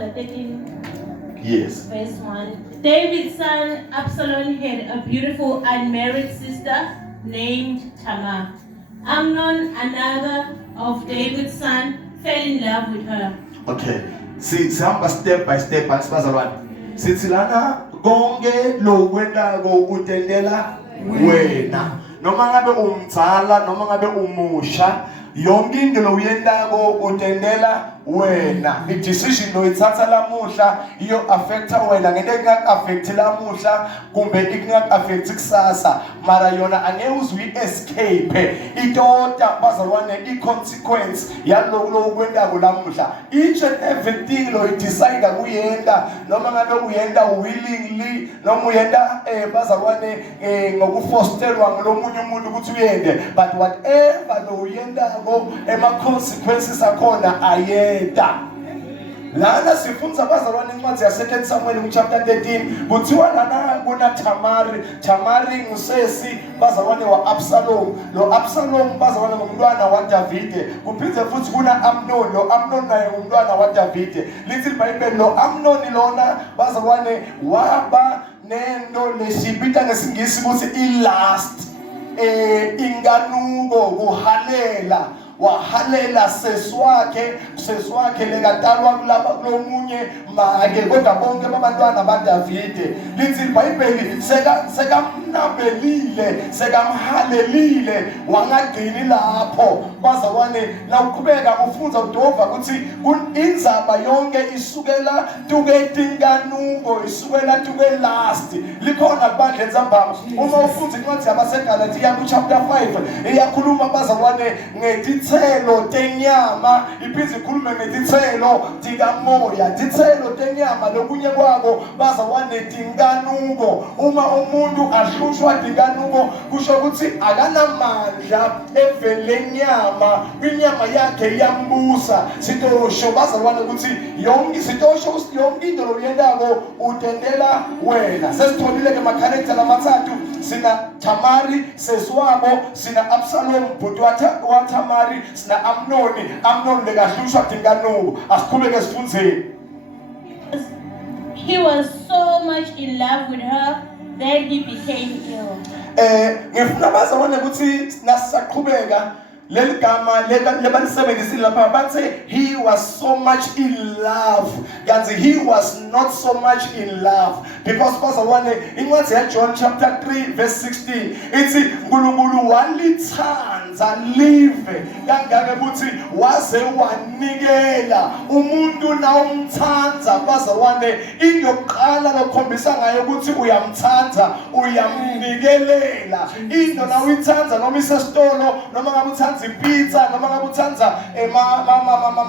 chapter 13, Yes. verse 1. David's son Absalom had a beautiful unmarried sister named Tamar. Amnon, another of David's son, fell in love with her. Okay. Sihamba step by step bazalwane. Sithi lana konke lokwenda go utendela wena. Noma ngabe umzala noma ngabe umusha, yonke into lo uyendako utendela wena. I decision lo ithatha lamuhla iyo affecta wena ngeke affect lamuhla kumbe ikungak affect kusasa, mara yona angeke uzi escape idota bazalwane I consequence yaloko lokwendako lamuhla. Each and everything lo decide kuyenda noma ngabe uyenda willingly noma uyenda bazalwane ngokufosterwa ngolomunye umuntu ukuthi uyende, but whatever lo uyendako ema consequences akhona ayenda. Lana sifunza bazalwane incwadi ya 2 Samuel chapter 13 kuthiwa lana kuna Tamari ngusesi bazalwane wa Absalom. Lo Absalom bazalwane ngumntwana wa Davide. Kuphindze futhi kuna Amnon. Lo Amnon naye ngumntwana wa Davide. Lithi iBhayibheli lo Amnon lona bazalwane waba nento lesibita ngesingisi ukuthi ilast inganuko kuhalela wahalela seswakhe lekatalwa kulaba kulomunye make kodwa bonke babantwana baDavide. Lithi iBhayibheli sekamhalelile wangagcini lapho bazalwane. La uqhubeka ufunza udova ukuthi inzaba yonke isukela tuketinkanuko isukela tuke last likhona bandla enzambama. Uma ufunza incwadi yabaseGalatiya ku chapter 5 iyakhuluma bazalwane ngezithelo tenyama, iphindze ikhulume ngezithelo tikamoya, zithelo tenyama lokunye kwako bazalwane tinkanuko. Uma umuntu ahlushwa tinkanuko kusho ukuthi akanamandla evelenyama, inyama yakhe iyambusa. Sitosho bazalwane ukuthi yonke into loyendako utendela wena. Sesitholile ke makharacter lamathathu, sina Tamari seswabo, sina Absalom bhuti wa Tamari, sina Amnon lekahlushwa tinkanuko. Asiqhubeke sifundzeni. He was so much in love with her that he became ill. Ngifuna bazalwane ukuthi nasaqhubeka leli gama lebalisebenzisile lapha bathe he was so much in love, kanti he was not so much in love because bazalwane incwadi ya John chapter 3 verse 16 ithi uNkulunkulu walithanda live kangaka ukuthi waze wanikela umuntu na umthanda bazalwane. Into yokuqala lokhombisa ngayo ukuthi uyamthanda uyamnikelela. Into na uyithanda noma isesitolo noma ngabe uthanda pizza noma ngabe uthanda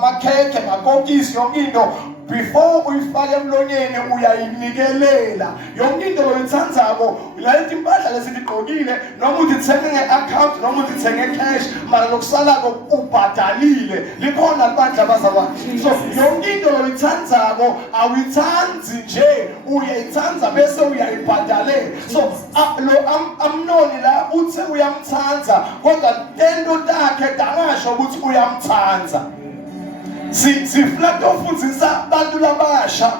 makhekhe makokisi yonke into before uyifake emlonyeni uyayinikelela. Yonke into oyithandzako lento impahla lesitigqokile noma uthenge ngeaccount noma uthenge cash mara lokusalako ubhadalile likhona libandla bazalwane. So yonke into oyithandzako awuyithandzi nje uyayithandza bese uyayibhadalela. So lo Amnoni la uthe uyamthandza kodwa tento takhe dangasho ukuthi uyamthandza. Sifuna ukufundzisa abantu labasha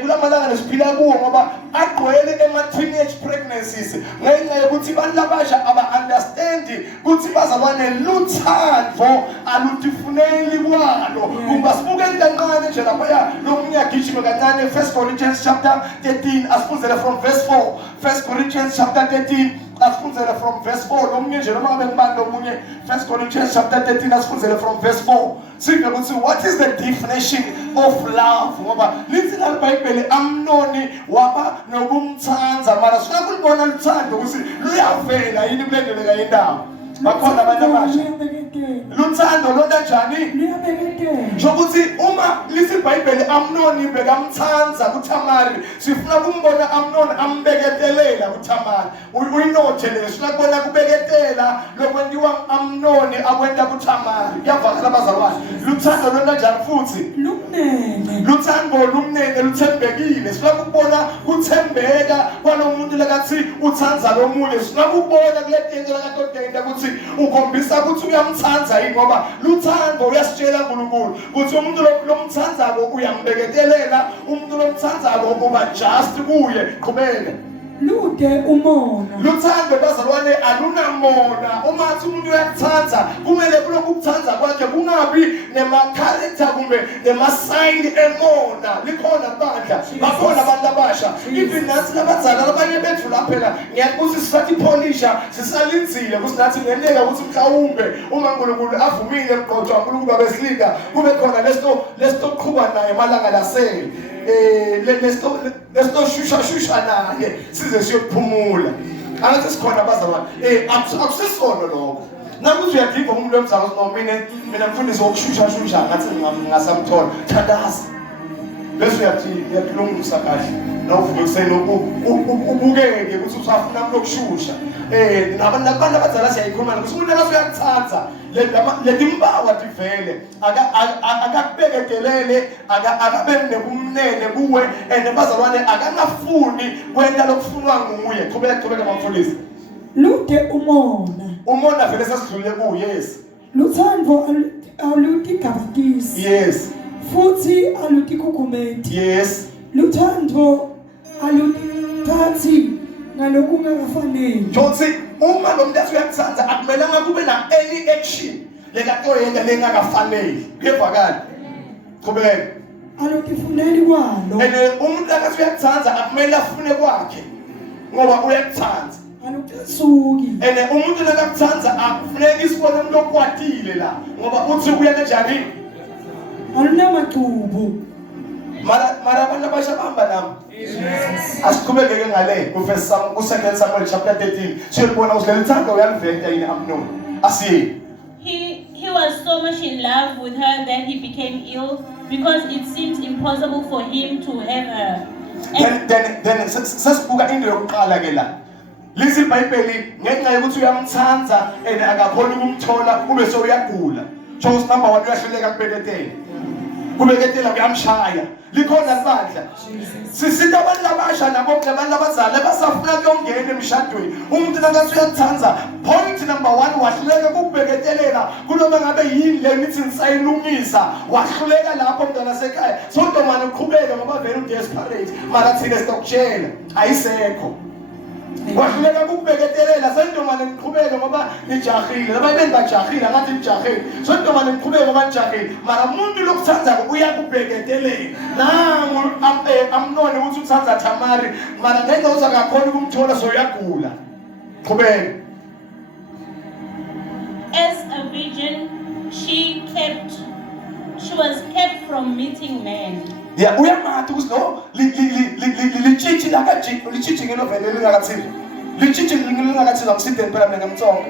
kulamalanga lesiphila kuwo ngoba agqwele ema-teenage pregnancies ngenxa yokuthi abantu labasha aba-understand ukuthi bazalwane luthando alutifuneli kwalo. Kumba sibukeli kancane nje laphaya lomunye agijime kancane 1 Corinthians chapter 13 asifundzele from verse 4. 1 Corinthians chapter 13 asifundzele from verse 4. Lomunye nje noma ngabe ngibani lomunye 1 Corinthians chapter 13 asifundzele from verse 4. Sibe ukuthi what is the definition of love ngoba lithi la iBhayibheli Amnoni waba nokumthanda mara sifuna kulibona luthando ukuthi luyavela yini kulendeleka yindawo. Bakhona abantu abasha luthando londa njani njokuthi uma lithi iBhayibheli Amnoni bekamthanda kuThamari sifuna kumbona Amnoni ambeketelela kuThamari. Uyinothe lesifuna kubona kubeketela lokwenziwa Amnoni akwenta kuThamari. Kuyavakala bazalwane luthando londa njani futhi luthando lumnene luthembekile. Sifuna kubona kuthembeka kwalomuntu lekathi uthandza lomunye. Sifuna kubona kuletento lakatodenda ukuthi ukhombisa ukuthi uyamthanda yini ngoba luthando uyasitshela uNkulunkulu ukuthi umuntu lomthandako uyamthanda. uyambeketelela umuntu lomthandayo ukuba just kuye qhubeka lude umona luthando bazalwane alunamona uma athi umuntu uyakuthanda kumele kulokhu ukuthanda kwakhe kungabi nema-character kumbe nema-sign emona likhona bandla bakhona abantu abasha even nathi labadzala labanye bethu la phela ngiyakuthi sisathi pholisha sisalinzile kusinathi ngendeka ukuthi mhlawumbe uma uNkulunkulu avumile mqotho kaNkulunkulu babesilika kube khona lesto qhuba naye malanga lasele lesto shusha naye size siyophumula angathi sikhona abazalwane akusisono lokho nakuthi uyagiva umuntu wemzalo no mina mfundisi wokushusha ngathi ngasamthola thandaza bese uyaphilungisa kahle nawuvuka ekuseni ubukeke ukuthi usafuna ukushusha nabantu abadala siyayikhuluma ukuthi umuntu akasuyakuthanda letimbawa tivele akakubeketelele akabe nebumnene kuwe and bazalwane akangafuni kwenta lokufunwa nguye qhubeka bamfundisi lude umona vele sesidlulile kuye yes luthando alutigabakisi yes futhi alutikukumeti yes luthando aluthathi ngalokungakafanele Jothi uma lo muntu uyakuthanda akumelanga kube na any action lekatoyenza lengakafanele kuyevakala qhubeka alutifuneli kwalo umuntu akathi uyakuthanda akumele afune kwakhe ngoba uyakuthanda alutasuki umuntu akakuthanda akufuneki isibone umuntu okwatile la ngoba uthi uya kanjani alunamacubu mara abantu abasha bahamba nami asiqhubeke ngale ku2 Samuel chapter 13 siyobona ukuthi lelithando uyaliventa yini Amnon asiye He was so much in love with her that he became ill because it seems impossible for him to have her. Then sesibuka into yokuqala ke la lesi iBhayibheli ngenxa yokuthi uyamthanda akakhona ukumthola kube so uyagula Jones number 1 uyahluleka kubeketela kubeketela kuyamshaya likhona libandla sisita abantu abasha nabo abantu abazali basafuna kuyongena emshadweni umuntu nakathi uyakuthanda point number 1 wahluleka ukubeketelela kunoma ngabe yini le nithi nisayilungisa wahluleka lapho mntwana sekhaya sonke manje uqhubeka ngoba vele udesperate mara thina sitokutshela ayisekho wahluleka ukubeketelela sentomane niqhubeke ngoba nijahile lababe bajahile ngathi nijahile sentomane niqhubeke ngoba nijahile mara umuntu lokuthanda uyakubeketelela nangu Amnoni uthi uthanda Tamari mara ngeke uzakakhona ukumthola so uyagula qhubeka As a virgin she was kept from meeting men. Yeah, uyamathi ukuthi no lichichi la kaji lichichi ngenovele lingakathini lichichi lingakathini akusideni phela mina ngemtsongo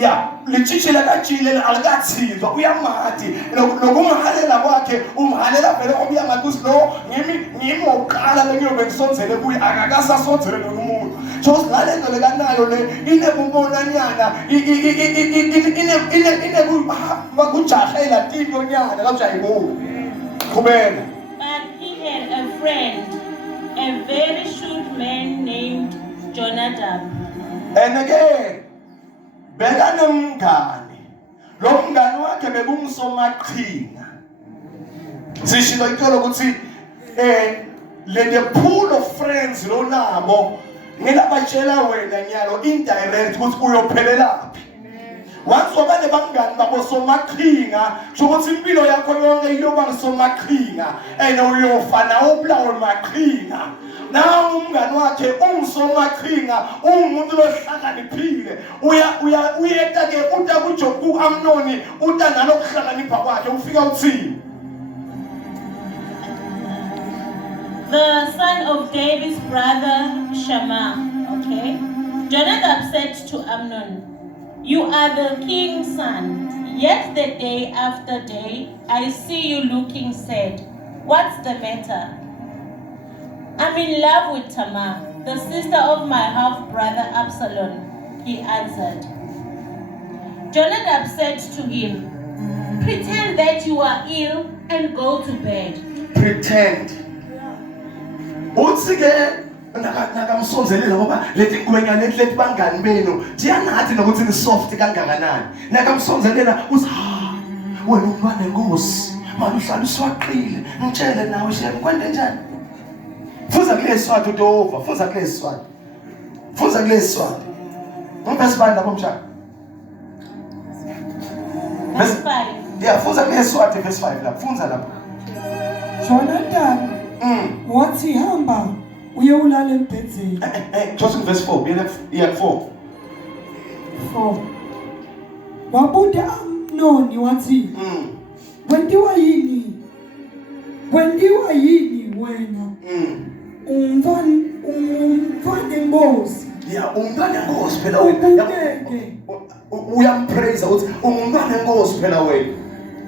yeah lichichi la kajile alikathizwa uyamathi nokumhalela kwakhe umhalela vele obuyamathi ukuthi no ngimi oqala lengiyobe ngisonzele kuye akakasasonzele nomuntu so ngale nto lekanayo le inebumbonanyana ine kujahela tinto nyana kajayibuka qhubeka. But he had a friend, a very shrewd man named Jonadab. And again, bekanomngane. Lo mngane wakhe bekumsomaqhinga. Sishilo ikolo ukuthi le pool of friends lo nabo ngilabatshela wena nyalo indirect ukuthi uyophelelaphi. Once obane bangani babo somaqhinga ukuthi impilo yakho yonke iyoba somaqhinga uyofana ubulawe maqhinga nawo umngani wakhe ungusomaqhinga umuntu lohlakaniphile uyeta ke uta kuJobu Amnoni uta nalokuhlakanipha kwakhe ufika uthini The son of David's brother Shammah, okay? Jonadab said to Amnon, "You are the king's son, yet the day after day I see you looking sad. What's the matter?" "I'm in love with Tamar, the sister of my half-brother Absalom," he answered. Jonadab said to him, "Pretend that you are ill and go to bed." Pretend. Utsike nakamsonzelela ngoba leti ngwenya leti bangani benu ndiyanathi nokuthi ni soft kangakanani nakamsonzelela uthi wena umntwana enkosi manje uhlala uswaqile ngitshele nawe shebe kwende njani fuza kule Swati utova fuza kule Swati ngomphasi bani lapho mshaka Verse 5. yeah fuza kule Swati verse 5 lapho funza lapho Jonathan wathi hamba uyolala embhedeni. just in verse 4 yeah 4 4 wabuda Amnoni wathi wendiwa yini wena umfana enkosi yeah umntwana enkosi phela wena uyampraise uthi umntwana enkosi phela wena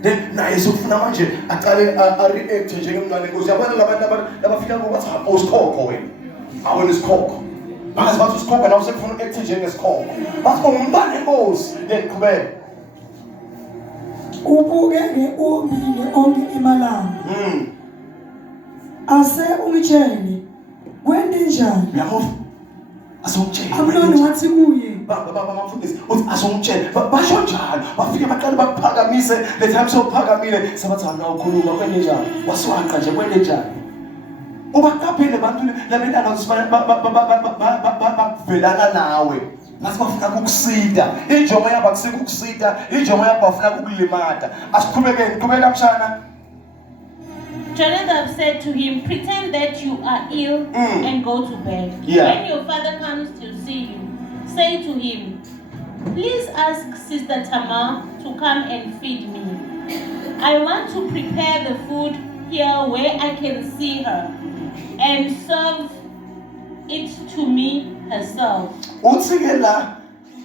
then naye sokufuna manje aqale react njengemntwana enkosi yabona labantu abafika ngokuthi awusikhokho wena awena isikhokho base bathi usikhokho nawe sekufuna act njengesikhokho bathi umntwana enkosi then qhubeka ubukeke umbile onke emalanga ase ungitshele kwende njani yabo asongitshela Amnoni wathi kuye baba mfundisi uthi asongitshela basho njalo bafike baqale bakuphakamise le time sophakamile sebathi ana ukhuluma kwende njani wasiwaqa nje kwende njani ubaqaphele abantu labentana bavelana nawe ngathi bafuna ukukusida injongo yabo akusika ukusida injongo yabo bafuna ukukulimata asiqhubekeni qhubeka mshana Jonadab said to him, pretend that you are ill and go to bed. Yeah. When your father comes to see you, say to him, please ask Sister Tamar to come and feed me. I want to prepare the food here where I can see her and serve it to me herself. uthi ke la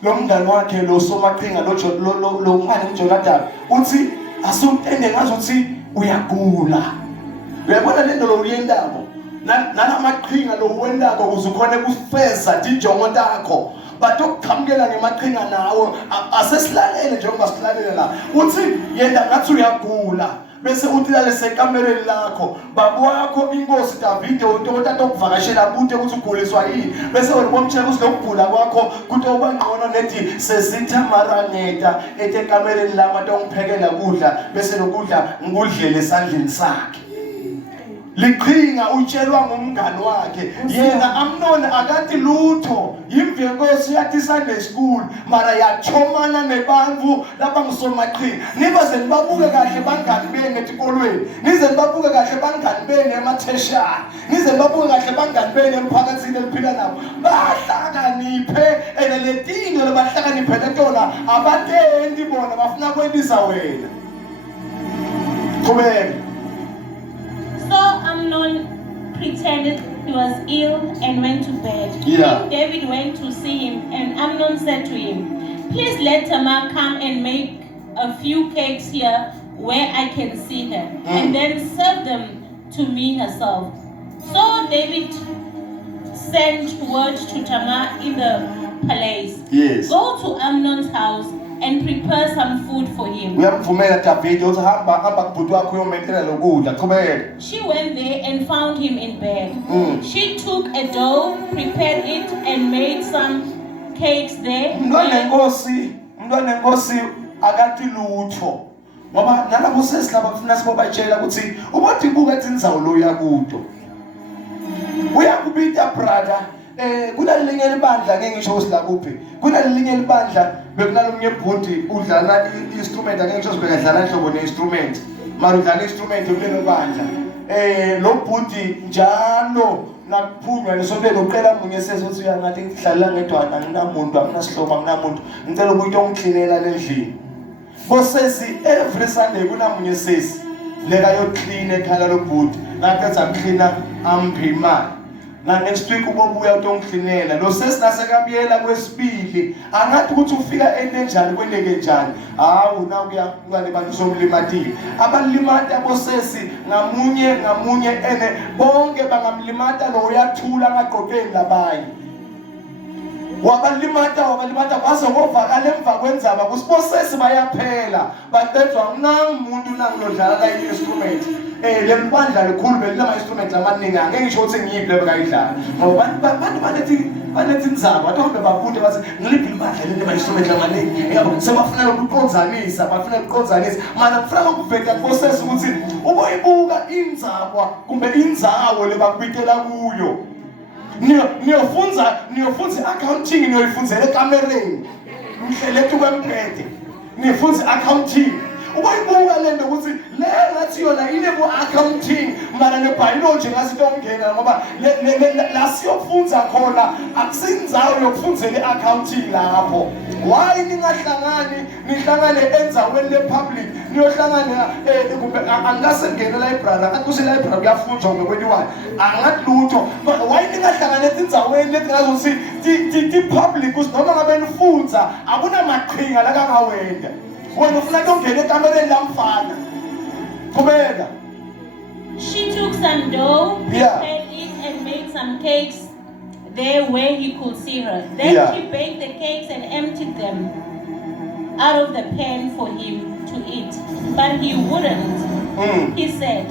lo mngani wakhe lo somaqhinga lo ngani uJonathan uthi asumtende ngazuthi uyagula uyabona lento lo uyendabo nanamaqhinga lo wendako ukuzukhona ukufeza injongo takho batokukhamukela ngemaqhinga nawo asesilalele njengoba silalele la uthi yenda ngathi uyagula bese uthi lale sekamereni lakho babo wakho inkosi David utata okuvakashela kude ukuthi uguliswa yini bese wena bomtshela ukuthi lokugula kwakho kuthi obangqono nethi sesitha maraneta etekamereni lama tongiphekela kudla bese lokudla ngikudlele esandleni sakhe liqhinga utshelwa ngumngani wakhe yena Amnoni akathi lutho imvenkosi yathi Sunday school mara yachomana nebantu lapha ngisomaqhinga nibaze nibabuke kahle bangani bene etikolweni nize nibabuke kahle bangani bene ematheshana nize nibabuke kahle bangani bene emphakathini eliphila nabo bahlakaniphe eleletinto lebahlakaniphe letona abatendi bona bafuna kwendisa wena qhubeka. So Amnon pretended he was ill and went to bed. Yeah. Then David went to see him, and Amnon said to him, please let Tamar come and make a few cakes here where I can see her, and then serve them to me herself. So David sent word to Tamar in the palace. Yes. Go to Amnon's house and prepare some food for him. Uyamvumela David uthi hamba kubhuti wakho uyometela lokudla qhubeka. She went there and found him in bed. She took a dough, prepared it, and made some cakes there. Umntwana enkosi akathi lutho ngoba nalabo sesilaba kufuna sibobatshela ukuthi ubathi buka ethi indzawo lo yakudo uyakubita brother kunalelinye libandla ngeke ngisho ukuthi la kuphi kunalelinye libandla bekunalomnye ibhuti udlala i-instrument angeke ngisho sibeka dlala inhlobo ne-instrument mara udlala i-instrument kulelo bandla lo bhuti njalo nakuphunywa lesontweni uqela munye sesothi uyangathi ngidlalela ngedwana anginamuntu anginasihlobo anginamuntu ngicela ukuthi ongiklinela lendlini bosesi every Sunday kunamunye sesi leka yo clean ekhala lo bhuti naqedza cleaner amphi imali na next week ubobuya utongiklinela lo sesi nasekabiyela kwesibili angathi ukuthi ufika enjani kwendeke njani hawu nakuya kungane bantu somlimatile abanlimata abosesi ngamunye ene bonke bangamlimata lo uyathula angaqoqeni labanye wabalimata kwaze kovakala emva kwenzaba kusibosesi bayaphela baqedwa umuntu nangilodlala la instrument lembandla likhulu belama instrument amaningi angeke ngisho ukuthi ngiyiphi lebekayidlala ngoba abantu bathi banethi indzaba bahambe babude bathi ngiliphi ibandla leli bayisomela amaningi yabo sebafuna ukuqonzanisa mana kufanele ukuveka process ukuthi uboyibuka indzaba kumbe indzawo lebakubitela kuyo niyofunza accounting niyoyifunzela ekamereni mhlelethu kwemphethe niyofunza accounting uboyibuka lento ukuthi le ngathi yona inebo accounting mana nebiology ngasinto ongena ngoba la siyofunza khona akusinzawo yokufunzela accounting lapho why nihlangane endzaweni le-public niyohlangana kumbe angasengena library akuse library kuyafunzwa ngokweniwani angathi lutho why ningahlangane etindzaweni leti ngazothi ti-public noma ngabe nifunza akunamaqhinga lakangawenda wena ufuna kungena ekamereni lamfana qhubeka. She took some dough, Yeah. prepared it, and made some cakes there where he could see her. Then Yeah. she baked the cakes and emptied them out of the pan for him to eat. But he wouldn't. He said,